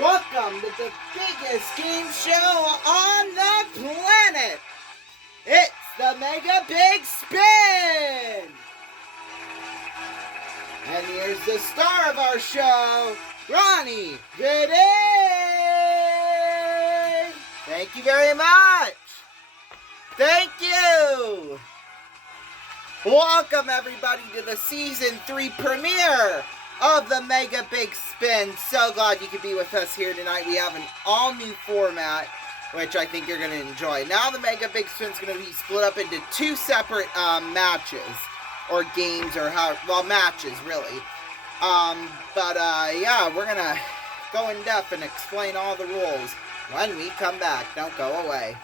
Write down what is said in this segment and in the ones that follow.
Welcome to the biggest game show on the planet. It's the Mega Big Spin. And here's the star of our show, Ronnie. Good day. Thank you very much. Thank you. Welcome everybody to the Season 3 premiere of the Mega Big Spin. So glad you could be with us here tonight. We have an all-new format, which I think you're going to enjoy. Now the Mega Big Spin is going to be split up into two separate matches, or games, or matches, really. Yeah, we're going to go in depth and explain all the rules when we come back. Don't go away.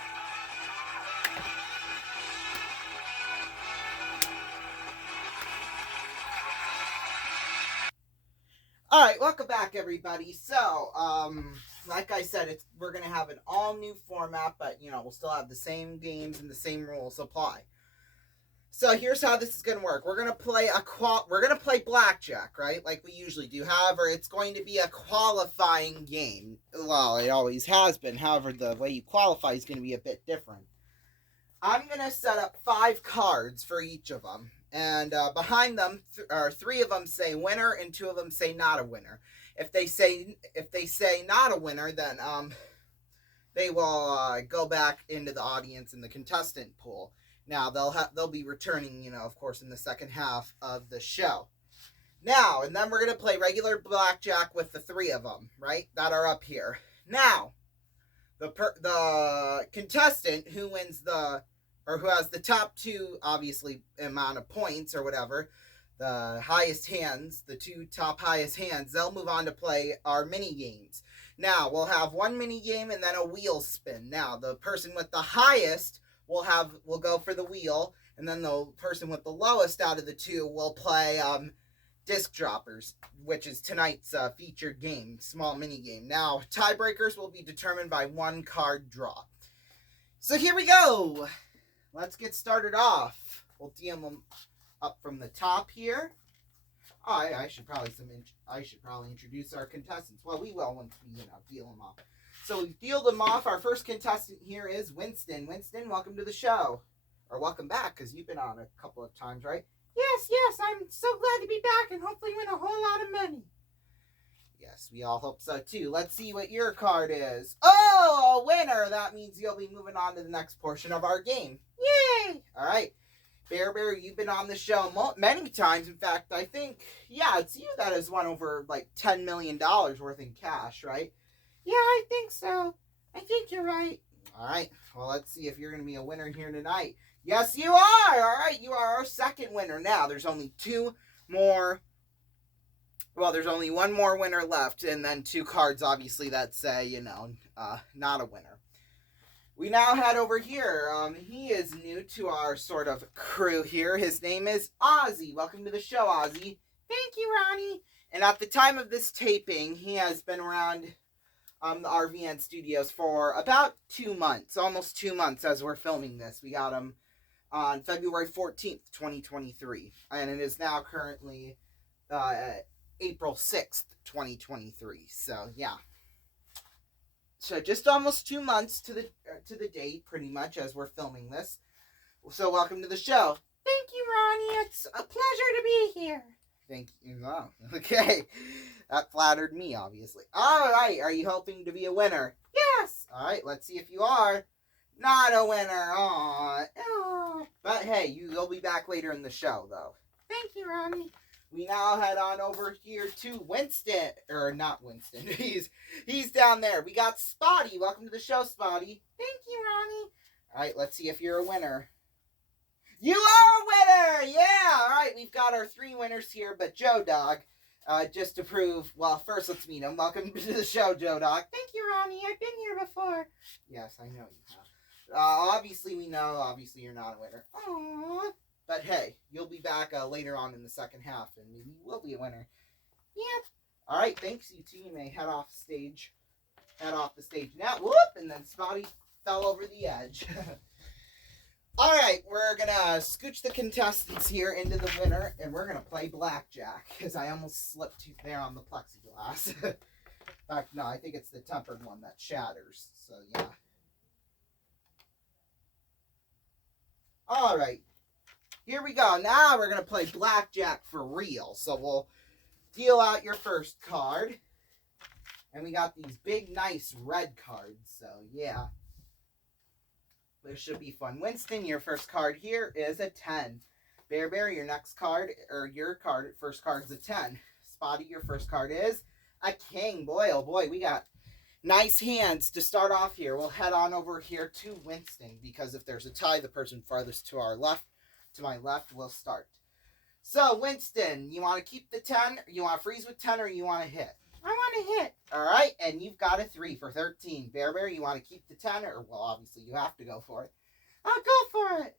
Alright, welcome back everybody. So, like I said, we're going to have an all-new format, but, we'll still have the same games and the same rules apply. So, here's how this is going to work. We're going to play blackjack, right? Like we usually do. However, it's going to be a qualifying game. Well, it always has been. However, the way you qualify is going to be a bit different. I'm going to set up 5 cards for each of them. And behind them, 3 of them say winner, and 2 of them say not a winner. If they say not a winner, then they will go back into the audience in the contestant pool. Now they'll be returning, of course, in the second half of the show. Now, and then we're gonna play regular blackjack with the 3 of them, right? That are up here. Now, the contestant who wins who has the top 2, obviously, amount of points or whatever, the highest hands, the 2 top highest hands, they'll move on to play our mini games. Now, we'll have 1 mini game and then a wheel spin. Now, the person with the highest will go for the wheel, and then the person with the lowest out of the 2 will play disc droppers, which is tonight's featured game, small mini game. Now, tiebreakers will be determined by 1 card draw. So here we go. Let's get started off. We'll deal them up from the top here. Oh, I should probably introduce our contestants. Well, we will once we deal them off. So we deal them off. Our first contestant here is Winston. Winston, welcome to the show, or welcome back, because you've been on a couple of times, right? Yes. I'm so glad to be back and hopefully win a whole lot of money. Yes, we all hope so too. Let's see what your card is. Oh, a winner! That means you'll be moving on to the next portion of our game. Yay! All right. Bear, you've been on the show many times. In fact, I think, it's you that has won over like $10 million worth in cash, right? Yeah, I think so. I think you're right. All right. Well, let's see if you're going to be a winner here tonight. Yes, you are. All right. You are our second winner now. There's only 2 more. Well, there's only 1 more winner left, and then 2 cards, obviously, that say, not a winner. We now head over here. He is new to our sort of crew here. His name is Ozzy. Welcome to the show, Ozzy. Thank you, Ronnie. And at the time of this taping, he has been around the RVN studios for about 2 months, almost 2 months as we're filming this. We got him on February 14th, 2023, and it is now currently April 6th, 2023. So, yeah. So, just almost 2 months to the date, pretty much, as we're filming this. So, welcome to the show. Thank you, Ronnie. It's a pleasure to be here. Thank you. Oh, okay. That flattered me, obviously. All right. Are you hoping to be a winner? Yes. All right. Let's see if you are. Not a winner. Aww. Oh. But, hey, you'll be back later in the show, though. Thank you, Ronnie. We now head on over here to Winston, or not Winston. He's down there. We got Spotty. Welcome to the show, Spotty. Thank you, Ronnie. All right, let's see if you're a winner. You are a winner! Yeah! All right, we've got our 3 winners here, but Joe Dog, just to prove, well, first let's meet him. Welcome to the show, Joe Dog. Thank you, Ronnie. I've been here before. Yes, I know you have. Obviously we know, obviously you're not a winner. Aww. But hey, you'll be back later on in the second half, and maybe you will be a winner. Yep. All right, thanks. You two. You may head off the stage now. Whoop! And then Spotty fell over the edge. All right, we're gonna scooch the contestants here into the winner, and we're gonna play blackjack because I almost slipped there on the plexiglass. In fact, no, I think it's the tempered one that shatters. So, yeah. All right. Here we go. Now we're going to play blackjack for real. So, we'll deal out your first card. And we got these big, nice red cards. So, yeah. This should be fun. Winston, your first card here is a 10. Bear, your next card, or your card, first card's a 10. Spotty, your first card is a king. Boy, oh boy, we got nice hands to start off here. We'll head on over here to Winston, because if there's a tie, the person farthest to our left, to my left, will start. So, Winston, you want to keep the 10, you want to freeze with 10, or you want to hit? I want to hit. All right, and you've got a 3 for 13. Bear, you want to keep the 10, or, well, obviously you have to go for it. I'll go for it.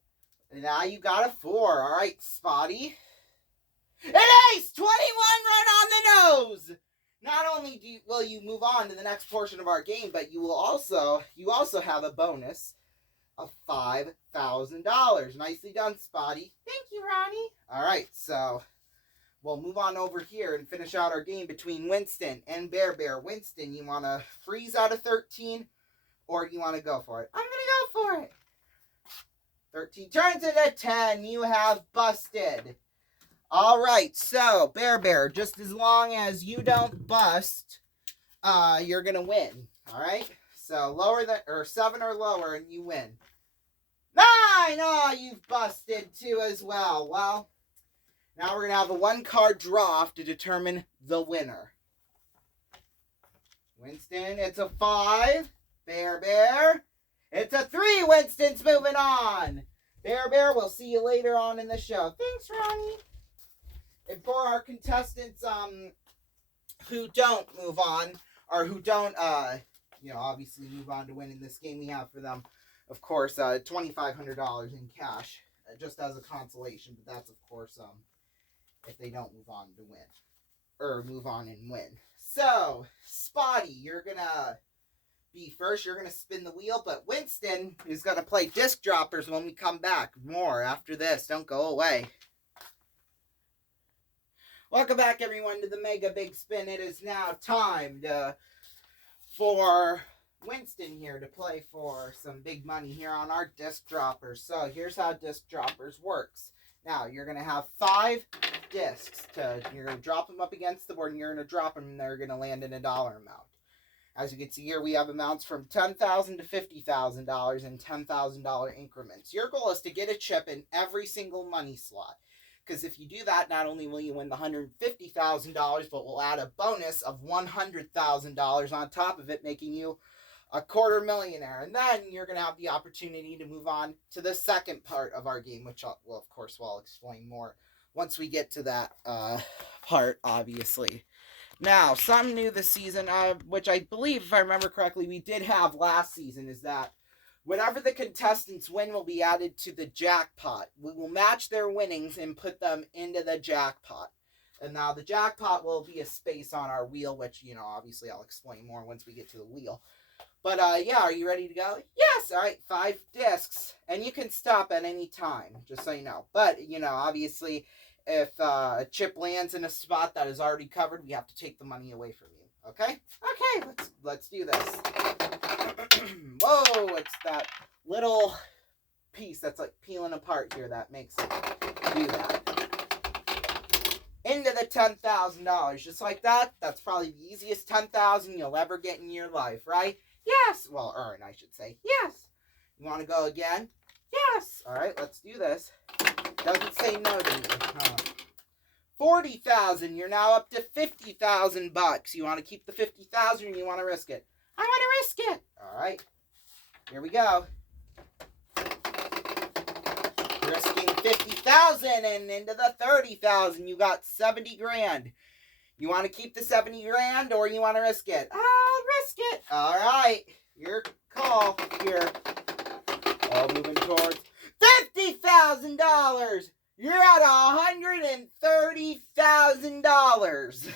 Now you got a 4. All right, Spotty. An ace! 21 right on the nose! Not only will you move on to the next portion of our game, but you also have a bonus of $5,000. Nicely done, Spotty. Thank you, Ronnie. All right, so we'll move on over here and finish out our game between Winston and Bear. Winston, you want to freeze out of 13, or you want to go for it? I'm going to go for it. 13 turns into 10. You have busted. All right, so Bear, just as long as you don't bust, you're gonna win. All right, so 7 or lower, and you win. 9. Oh, you've busted too as well. Well, now we're gonna have a 1-card draw to determine the winner. Winston, it's a 5. Bear, it's a 3. Winston's moving on. Bear, we'll see you later on in the show. Thanks, Ronnie. And for our contestants who don't move on, or who don't, obviously move on to win in this game, we have for them, of course, $2,500 in cash, just as a consolation. But that's, of course, if they don't move on to win, or move on and win. So, Spotty, you're going to be first. You're going to spin the wheel, but Winston is going to play disc droppers when we come back. More after this. Don't go away. Welcome back, everyone, to the Mega Big Spin. It is now time for Winston here to play for some big money here on our disc droppers. So here's how disc droppers works. Now, you're going to have 5 discs. You're going to drop them up against the board, and you're going to drop them, and they're going to land in a dollar amount. As you can see here, we have amounts from $10,000 to $50,000 in $10,000 increments. Your goal is to get a chip in every single money slot. Because if you do that, not only will you win the $150,000, but we'll add a bonus of $100,000 on top of it, making you a $250,000. And then you're going to have the opportunity to move on to the second part of our game, which, of course, I'll explain more once we get to that part, obviously. Now, something new this season, which I believe, if I remember correctly, we did have last season, is that whatever the contestants win will be added to the jackpot. We will match their winnings and put them into the jackpot. And now the jackpot will be a space on our wheel, which, obviously I'll explain more once we get to the wheel. But, yeah, are you ready to go? Yes! All right, 5 discs. And you can stop at any time, just so you know. But, obviously, if a chip lands in a spot that is already covered, we have to take the money away from you. Okay? Okay, let's do this. Whoa, it's that little piece that's like peeling apart here that makes it do that. Into the $10,000, just like that. That's probably the easiest $10,000 you'll ever get in your life, right? Yes. Well, earn, I should say. Yes. You want to go again? Yes. All right, let's do this. Doesn't say no to me. Huh. $40,000. You're now up to $50,000. You want to keep the $50,000 or you want to risk it? I want to risk it. All right. Here we go. Risking $50,000 and into the $30,000. You got $70,000. You want to keep the $70,000 or you want to risk it? I'll risk it. All right. Your call here. All moving towards $50,000. You're at $130,000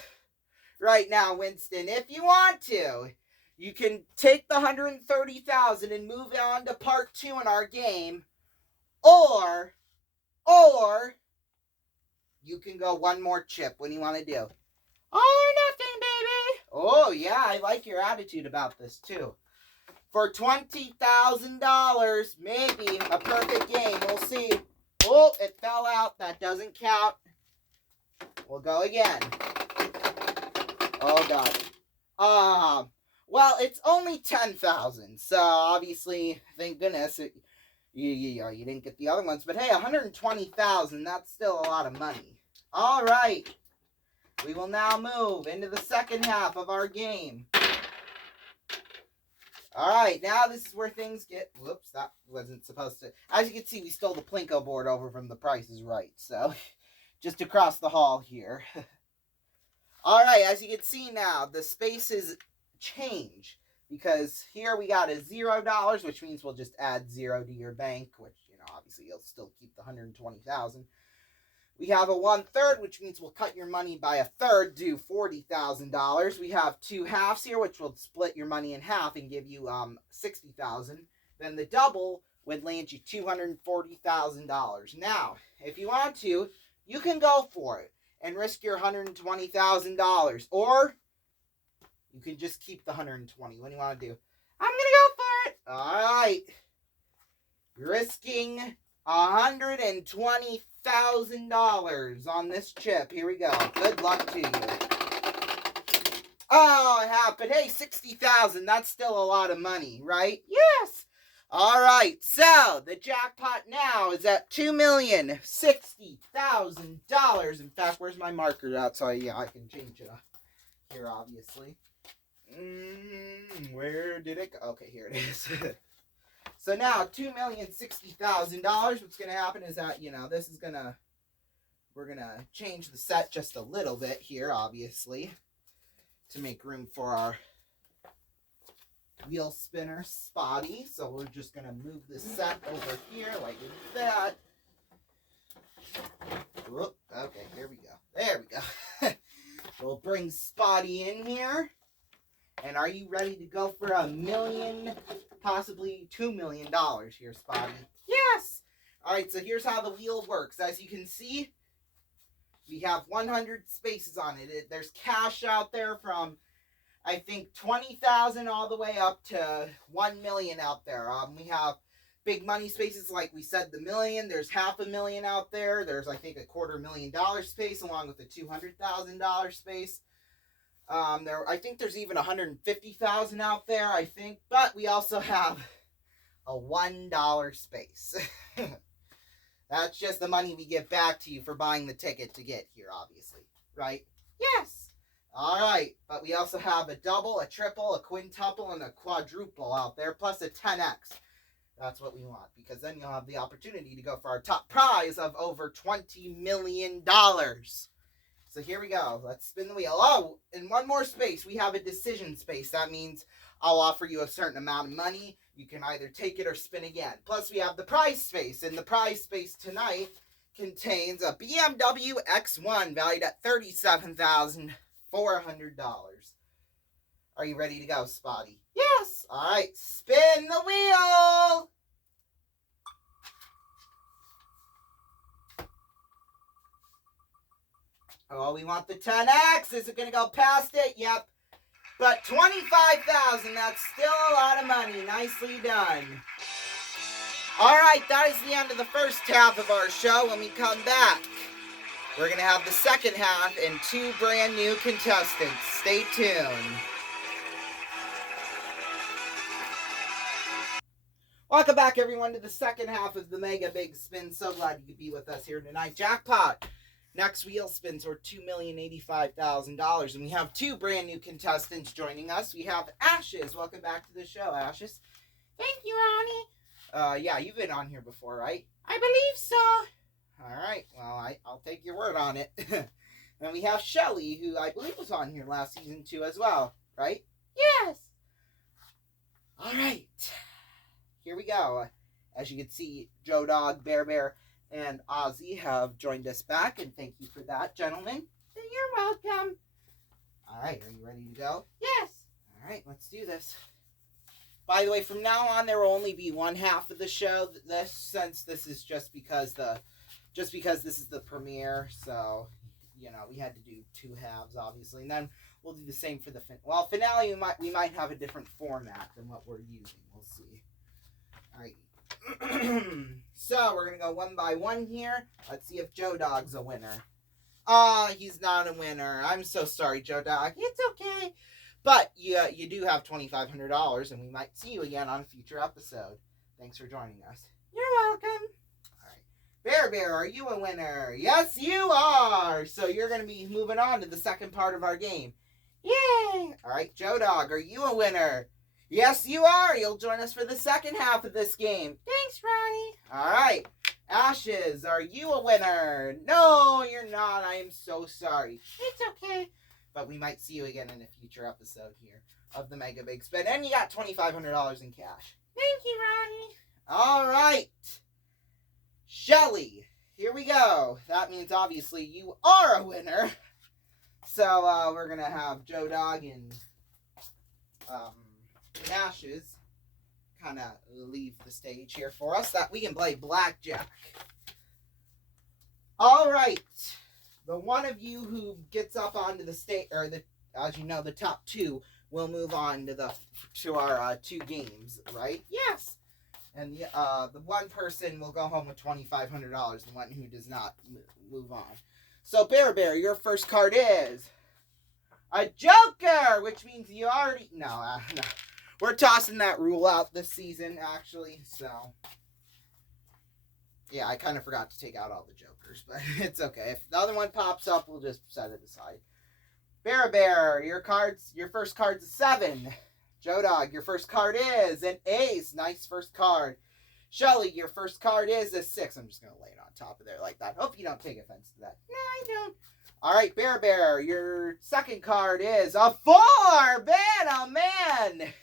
right now, Winston. If you want to, you can take the $130,000 and move on to part 2 in our game, or you can go one more chip. What do you want to do? All or nothing, baby. Oh, yeah, I like your attitude about this, too. For $20,000, maybe a perfect game. We'll see. Oh, it fell out. That doesn't count. We'll go again. Oh, God. Well, it's only 10,000. So, obviously, thank goodness, you didn't get the other ones. But, hey, 120,000, that's still a lot of money. All right. We will now move into the second half of our game. All right, now this is where things get... Whoops, that wasn't supposed to... As you can see, we stole the Plinko board over from The Price is Right. So, just across the hall here. All right, as you can see now, the spaces change. Because here we got a $0, which means we'll just add 0 to your bank, which, obviously you'll still keep the 120,000. We have a 1/3, which means we'll cut your money by a third, do $40,000. We have 2 halves here, which will split your money in half and give you $60,000. Then the double would land you $240,000. Now, if you want to, you can go for it and risk your $120,000, or you can just keep the 120. What do you want to do? I'm gonna go for it. All right, risking $120,000 on this chip. Here we go. Good luck to you. Oh, it happened. Hey, 60,000. That's still a lot of money, right? Yes. All right. So the jackpot now is at $2,060,000. In fact, where's my marker? That's so yeah, I can change it here, obviously. Where did it go? Okay, here it is. So now, $2,060,000. What's going to happen is that, this is we're going to change the set just a little bit here, obviously, to make room for our wheel spinner Spotty. So we're just going to move the set over here like that. Whoop, okay, here we go. There we go. We'll bring Spotty in here. And are you ready to go for $1 million, possibly $2 million here, Spotty? Yes. All right, so here's how the wheel works. As you can see, we have 100 spaces on it. There's cash out there from, I think, 20,000 all the way up to 1 million out there. We have big money spaces, like we said, the million. There's $500,000 out there. There's, I think, $250,000 space, along with the $200,000 space. I think there's even 150,000 out there, I think. But we also have a $1 space. That's just the money we give back to you for buying the ticket to get here, obviously. Right? Yes. All right. But we also have a double, a triple, a quintuple, and a quadruple out there, plus a 10x. That's what we want, because then you'll have the opportunity to go for our top prize of over $20 million. So here we go. Let's spin the wheel. Oh, in one more space, we have a decision space. That means I'll offer you a certain amount of money. You can either take it or spin again. Plus, we have the prize space. And the prize space tonight contains a BMW X1 valued at $37,400. Are you ready to go, Spotty? Yes. All right, spin the wheel. Oh, we want the 10x. Is it going to go past it? Yep. But 25,000, that's still a lot of money. Nicely done. All right, that is the end of the first half of our show. When we come back, we're going to have the second half and 2 brand new contestants. Stay tuned. Welcome back, everyone, to the second half of the Mega Big Spin. So glad you could be with us here tonight. Jackpot. Next wheel spins for $2,085,000, and we have 2 brand new contestants joining us. We have Ashes. Welcome back to the show, Ashes. Thank you, Ronnie. Yeah, you've been on here before, right? I believe so. All right. Well, I'll take your word on it. And we have Shelly, who I believe was on here last season too as well, right? Yes. All right. Here we go. As you can see, Joe Dog, Bear, and Ozzy have joined us back, and thank you for that, gentlemen. You're welcome. All right, are you ready to go? Yes. All right, let's do this. By the way, from now on, there will only be one half of the show. This, since this is just because this is the premiere, so you know, we had to do 2 halves, obviously. And then we'll do the same for the finale. We might have a different format than what we're using. We'll see. All right. So we're gonna go one by one here. Let's see if Joe Dog's a winner. He's not a winner. I'm so sorry, Joe Dog. It's okay. But you do have $2,500, and we might see you again on a future episode. Thanks for joining us. You're welcome. All right. Bear, are you a winner? Yes, you are. So you're going to be moving on to the second part of our game. Yay! All right, Joe Dog, are you a winner? Yes, you are. You'll join us for the second half of this game. Thanks, Ronnie. All right. Ashes, are you a winner? No, you're not. I am so sorry. It's okay. But we might see you again in a future episode here of the Mega Big Spin. And you got $2,500 in cash. Thank you, Ronnie. All right. Shelly, here we go. That means obviously you are a winner. So we're going to have Joe Dog and Ashes kind of leave the stage here for us that we can play blackjack. All right. The one of you who gets up onto the stage, or as you know, the top 2 will move on to our 2 games, right? Yes. And the one person will go home with $2,500. The one who does not move on. So Bear, your first card is a Joker, which means you already no. We're tossing that rule out this season, actually. So yeah, I kind of forgot to take out all the Jokers, but it's okay. If the other one pops up, we'll just set it aside. Bear, your first card's a 7. Joe Dog, your first card is an ace. Nice first card. Shelly, your first card is a 6. I'm just going to lay it on top of there like that. Hope you don't take offense to that. No, I don't. All right, Bear, your second card is a 4. Man, oh man.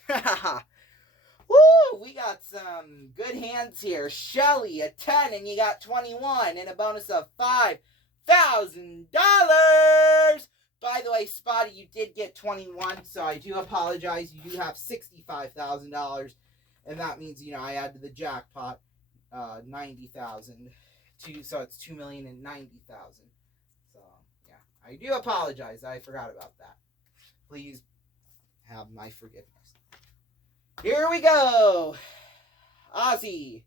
Woo, we got some good hands here. Shelly, a 10, and you got 21, and a bonus of $5,000. By the way, Spotty, you did get 21, so I do apologize. You do have $65,000, and that means, you know, I add to the jackpot 90,000, so it's 2,090,000. So yeah, I do apologize. I forgot about that. Please have my forgiveness. Here we go. Ozzy.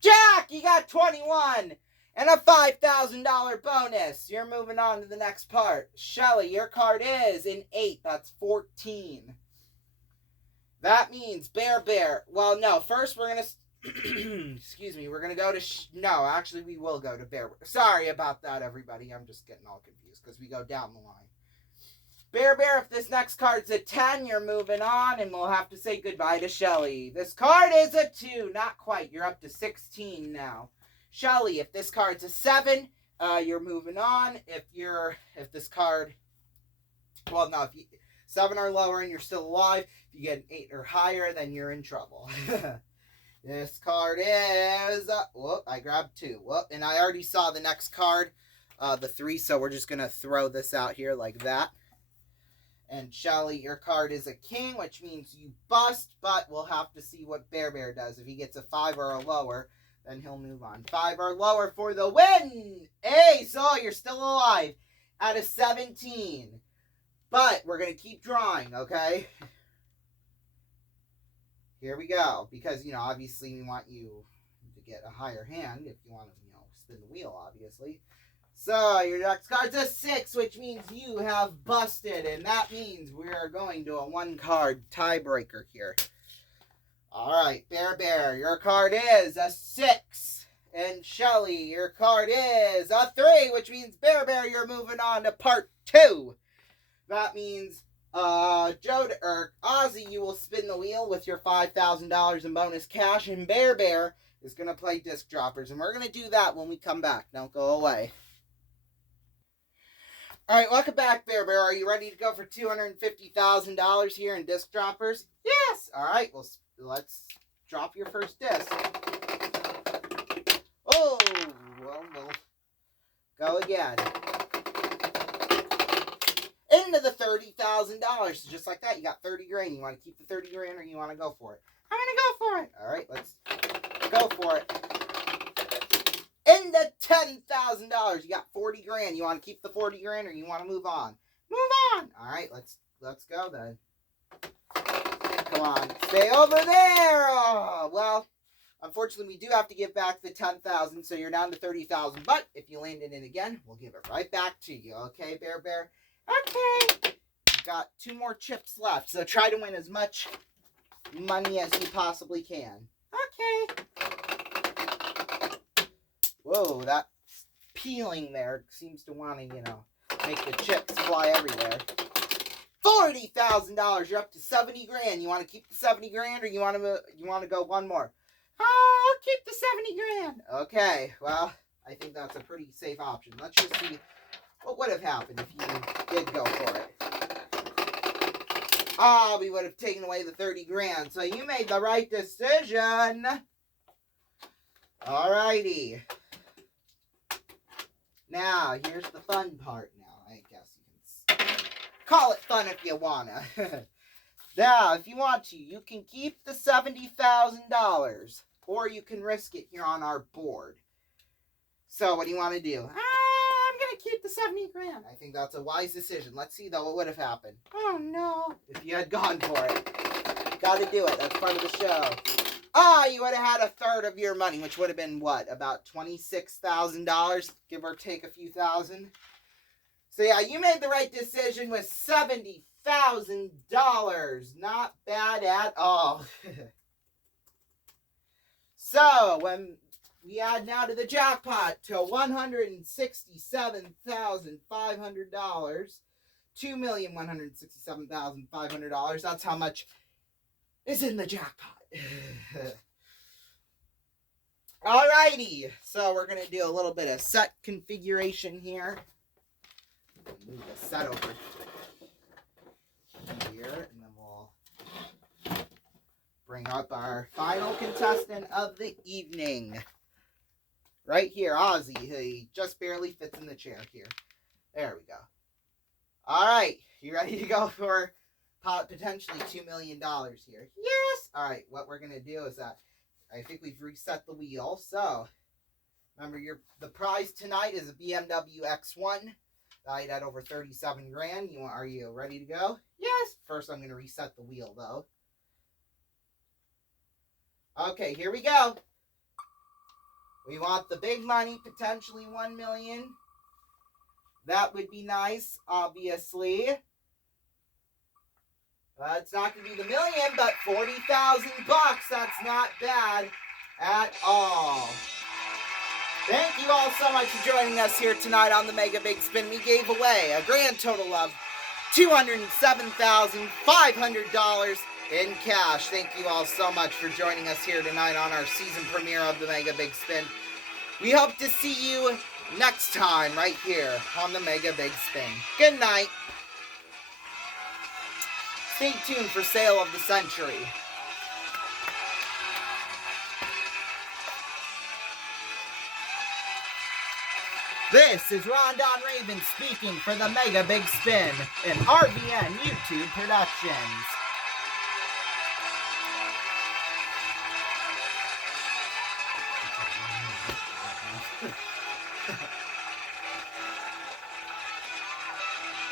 Jack, you got 21 and a $5,000 bonus. You're moving on to the next part. Shelly, your card is an 8. That's 14. That means Bear. Well, no. First, we're going to... excuse me. We're going to go to... no, actually, we will go to Bear. Sorry about that, everybody. I'm just getting all confused because we go down the line. Bear, if this next card's a 10, you're moving on, and we'll have to say goodbye to Shelly. This card is a 2. Not quite. You're up to 16 now. Shelly, if this card's a 7, you're moving on. If this card... well, no, if you 7 or lower and you're still alive, if you get an 8 or higher, then you're in trouble. This card is... whoop, I grabbed 2. Whoop, and I already saw the next card, the 3, so we're just going to throw this out here like that. And Shelly, your card is a king, which means you bust, but we'll have to see what Bear does. If he gets a 5 or a lower, then he'll move on. 5 or lower for the win! Hey, so you're still alive at a 17. But we're going to keep drawing, okay? Here we go. Because, you know, obviously we want you to get a higher hand if you want to, you know, spin the wheel, obviously. So, your next card's a 6, which means you have busted. And that means we are going to a 1-card tiebreaker here. Alright, Bear, your card is a 6. And Shelly, your card is a 3, which means Bear, you're moving on to part 2. That means, Ozzy, you will spin the wheel with your $5,000 in bonus cash. And Bear is going to play disc droppers. And we're going to do that when we come back. Don't go away. Alright, welcome back, Bear. Are you ready to go for $250,000 here in disc droppers? Yes. Alright, well, let's drop your first disc. Oh, well, we'll go again. Into the $30,000. So just like that, you got 30 grand. You want to keep the 30 grand or you want to go for it? I'm going to go for it. Alright, let's go for it. in the $10,000. You got 40 grand. You want to keep the 40 grand or you want to move on? Move on. All right, let's go then. Come on, stay over there. Oh, well, unfortunately, we do have to give back the 10,000, so you're down to 30,000. But if you land it in again, we'll give it right back to you. Okay, Bear? Okay. You've got 2 more chips left, so try to win as much money as you possibly can. Okay. Whoa, that peeling there seems to want to, make the chips fly everywhere. $40,000. You're up to 70 grand. You want to keep the 70 grand or you want to go one more? I'll keep the 70 grand. Okay, well, I think that's a pretty safe option. Let's just see what would have happened if you did go for it. We would have taken away the 30 grand. So you made the right decision. Alrighty. Now, here's the fun part now. I guess you can call it fun if you wanna. Now, if you want to, you can keep the $70,000. Or you can risk it here on our board. So, what do you want to do? I'm going to keep the 70 grand. I think that's a wise decision. Let's see, though, what would have happened. Oh, no. If you had gone for it. Gotta do it. That's part of the show. You would have had a third of your money, which would have been, what, about $26,000? Give or take a few thousand. So, yeah, you made the right decision with $70,000. Not bad at all. So, when we add now to the jackpot to $167,500, $2,167,500, that's how much is in the jackpot. Alrighty, so we're going to do a little bit of set configuration here. Move the set over here, and then we'll bring up our final contestant of the evening. Right here, Ozzy. He just barely fits in the chair here. There we go. Alright, you ready to go for potentially $2 million here? Yes! Alright, what we're going to do is that I think we've reset the wheel. So, remember, the prize tonight is a BMW X1. Valued at over 37 grand. Are you ready to go? Yes! First, I'm going to reset the wheel, though. Okay, here we go. We want the big money, potentially $1 million. That would be nice, obviously. It's not going to be the million, but $40,000 bucks. That's not bad at all. Thank you all so much for joining us here tonight on the Mega Big Spin. We gave away a grand total of $207,500 in cash. Thank you all so much for joining us here tonight on our season premiere of the Mega Big Spin. We hope to see you next time right here on the Mega Big Spin. Good night. Stay tuned for Sale of the Century. This is Rondon Raven speaking for the Mega Big Spin, an RVN YouTube Productions.